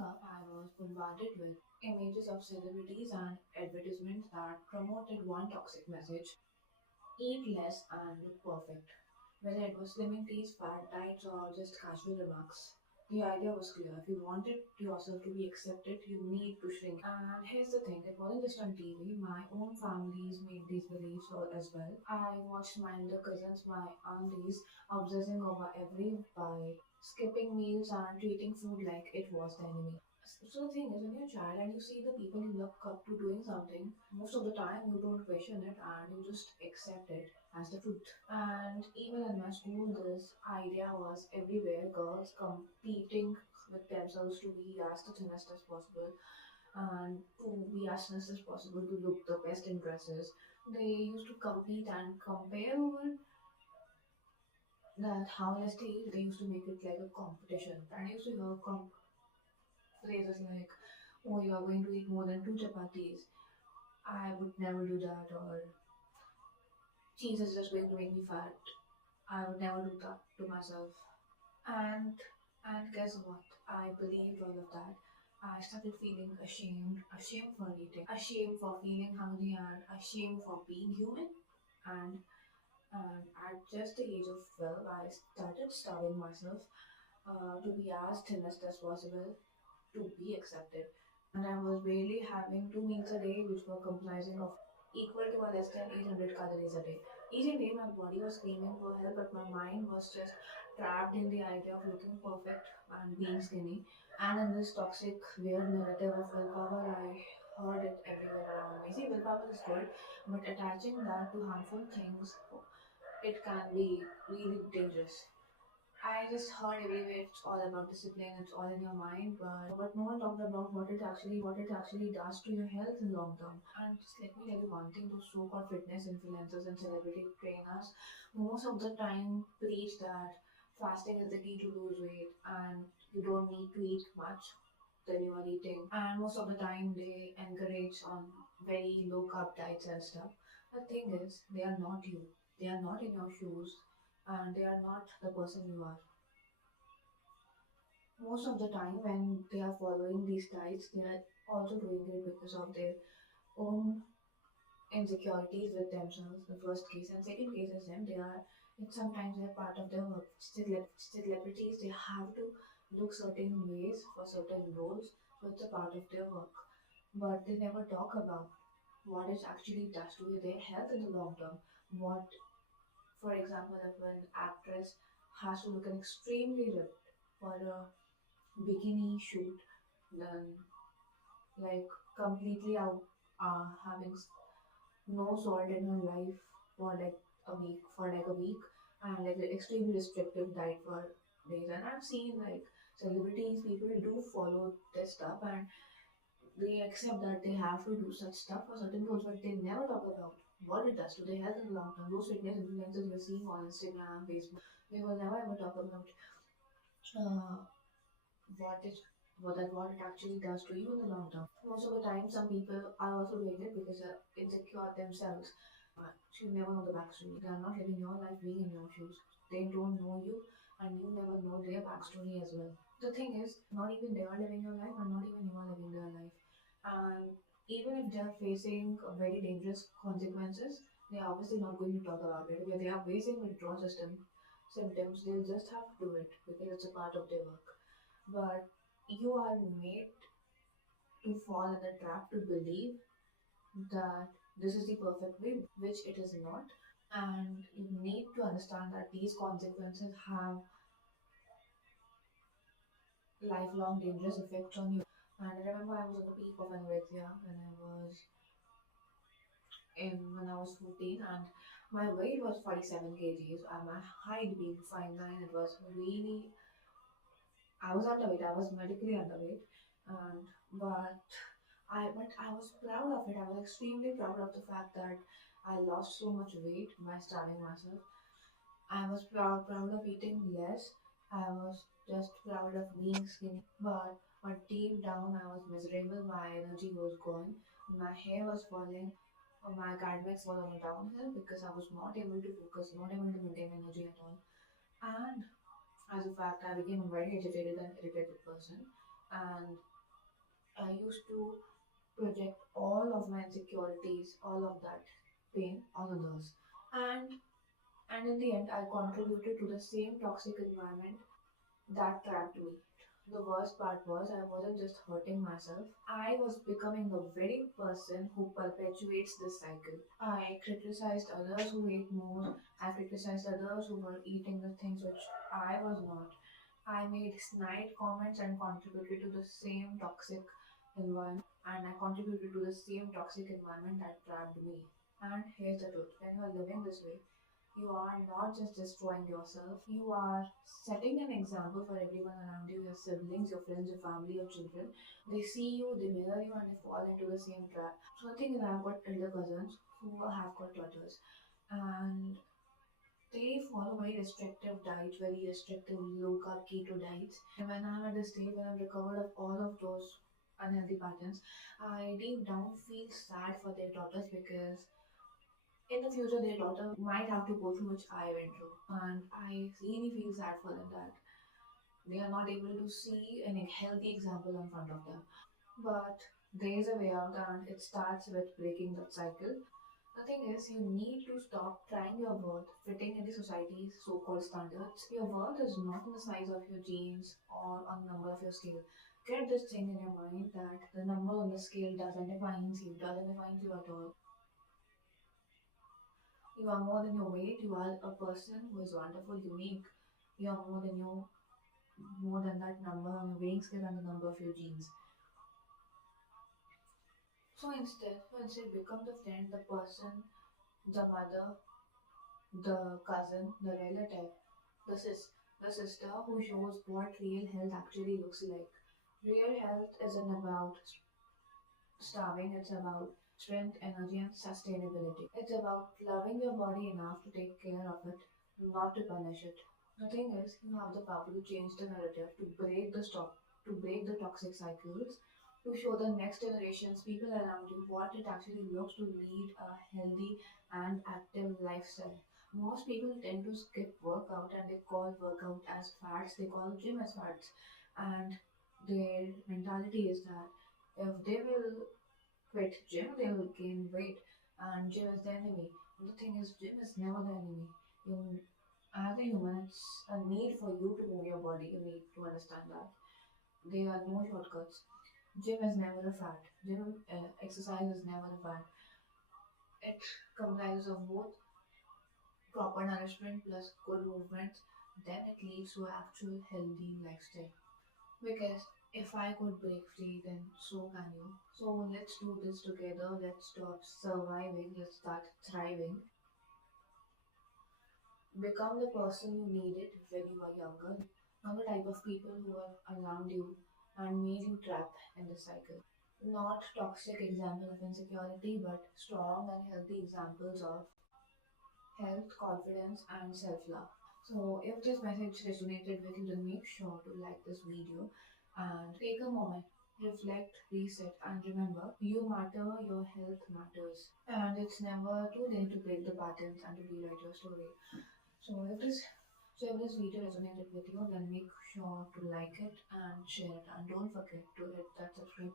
up, I was bombarded with images of celebrities and advertisements that promoted one toxic message: eat less and look perfect. Whether it was slimming teas, fat diets, or just casual remarks, the idea was clear. If you wanted yourself to be accepted, you need to shrink. And here's the thing, it wasn't just on TV. My own families made these beliefs as well. I watched my elder cousins, my aunties, obsessing over every bite, skipping meals, and treating food like it was the enemy. So the thing is, when you're a child and you see the people you look up to doing something, most of the time you don't question it and you just accept it as the truth. And even in my school, this idea was everywhere: girls competing with themselves to be as the thinnest as possible and to be as thinnest as possible to look the best in dresses. They used to compete and compare over that how less they eat. They used to make it like a competition. And I used to hear phrases like, "Oh, you are going to eat more than two chapatis. I would never do that," or "cheese is just going to make me fat. I would never do that to myself." And and guess what? I believed all of that. I started feeling ashamed for eating, ashamed for feeling hungry, and ashamed for being human. And and at just the age of 12, I started starving myself to be as thinnest as possible to be accepted. And I was barely having two meals a day, which were comprising of equal to or less than 800 calories a day. Each day, my body was screaming for help, but my mind was just trapped in the idea of looking perfect and being skinny. And in this toxic, weird narrative of willpower, I heard it everywhere around me. See, willpower is good, but attaching that to harmful things, it can be really dangerous. I just heard everywhere it's all about discipline, it's all in your mind, but no one talked about what it actually does to your health in long term. And just let me tell you one thing: those so-called fitness influencers and celebrity trainers, most of the time preach that fasting is the key to lose weight, and you don't need to eat much than you are eating. And most of the time they encourage on very low carb diets and stuff. The thing is, they are not you. They are not in your shoes and they are not the person you are. Most of the time, when they are following these diets, they are also doing it because of their own insecurities with themselves. The first case and second case is them. They are. It's sometimes they're part of their work. Celebrities, they have to look certain ways for certain roles, so it's a part of their work. But they never talk about what it actually does to their health in the long term. What, for example, if an actress has to look extremely ripped for a bikini shoot, then like completely out, having no salt in her life for like a week, and like an extremely restrictive diet for days. And I've seen like celebrities, people do follow this stuff, and they accept that they have to do such stuff for certain goals, but they never talk about what it does to their health in the long term. Those fitness influencers you're seeing on Instagram, Facebook, they will never ever talk about uh, what it what it actually does to you in the long term. Most of the time, some people are also doing it because they're insecure themselves. You never know the backstory. They are not living your life being in your shoes. They don't know you, and you never know their backstory as well. The thing is, not even they are living your life, and not even you are living their life. And even if they are facing very dangerous consequences, they are obviously not going to talk about it. Where they are facing withdrawal symptoms, they'll just have to do it because it's a part of their work. But you are made to fall in the trap to believe that this is the perfect way, which it is not. And you need to understand that these consequences have lifelong dangerous effects on you. And I remember I was at the peak of anorexia when I was 14, and my weight was 47 kgs and my height being 5'9", it was really, I was underweight. I was medically underweight, and but I was proud of it. I was extremely proud of the fact that I lost so much weight by starving myself. I was proud of eating less. I was just proud of being skinny. But deep down, I was miserable. My energy was gone. My hair was falling. My academics were on a downhill because I was not able to focus, not able to maintain energy at all. And as a fact, I became a very agitated and irritated person. And I used to project all of my insecurities, all of that pain on others. And and in the end I contributed to the same toxic environment that trapped me. The worst part was I wasn't just hurting myself, I was becoming the very person who perpetuates this cycle. I criticized others who ate more, I criticized others who were eating the things which I was not. I made snide comments and contributed to the same toxic environment, and I contributed to the same toxic environment that trapped me. And here's the truth, when you are living this way, you are not just destroying yourself, you are setting an example for everyone around you, your siblings, your friends, your family, your children. They see you, they mirror you, and they fall into the same trap. So, the thing is, I've got elder cousins who have got daughters, and they follow very restrictive diets, very restrictive low carb keto diets. And when I'm at the stage when I'm recovered of all of those unhealthy patterns, I deep down feel sad for their daughters because in the future their daughter might have to go through which I went through. And I really feel sad for them that they are not able to see a healthy example in front of them. But there is a way out, and it starts with breaking that cycle. The thing is, you need to stop trying your worth fitting into society's so called standards. Your worth is not in the size of your jeans or on the number of your scale. Get this thing in your mind that the number on the scale doesn't define you at all. You are more than your weight, you are a person who is wonderful, unique. You are more than that number on your weighing scale and the number of your genes. So instead, become the friend, the person, the mother, the cousin, the relative, the the sister who shows what real health actually looks like. Real health isn't about starving, it's about strength, energy, and sustainability. It's about loving your body enough to take care of it, not to punish it. The thing is, you have the power to change the narrative, to break the toxic cycles, to show the next generations, people around you, what it actually looks to lead a healthy and active lifestyle. Most people tend to skip workout and they call workout as fads, they call gym as fads. And their mentality is that if they will quit gym, they will gain weight, and gym is the enemy. And the thing is, gym is never the enemy. You, as a human, it's a need for you to move your body. You need to understand that there are no shortcuts. Gym is never a fad. Gym exercise is never a fad. It comprises of both proper nourishment plus good movement. Then it leads to actual healthy lifestyle. Because if I could break free, then so can you. So let's do this together. Let's stop surviving. Let's start thriving. Become the person you needed when you were younger. Not the type of people who are around you and made you trapped in the cycle. Not toxic example of insecurity, but strong and healthy examples of health, confidence, and self-love. So if this message resonated with you, then make sure to like this video and take a moment, reflect, reset, and remember, you matter, your health matters. And it's never too late to break the patterns and to rewrite your story. So if this video resonated with you, then make sure to like it and share it, and don't forget to hit that subscribe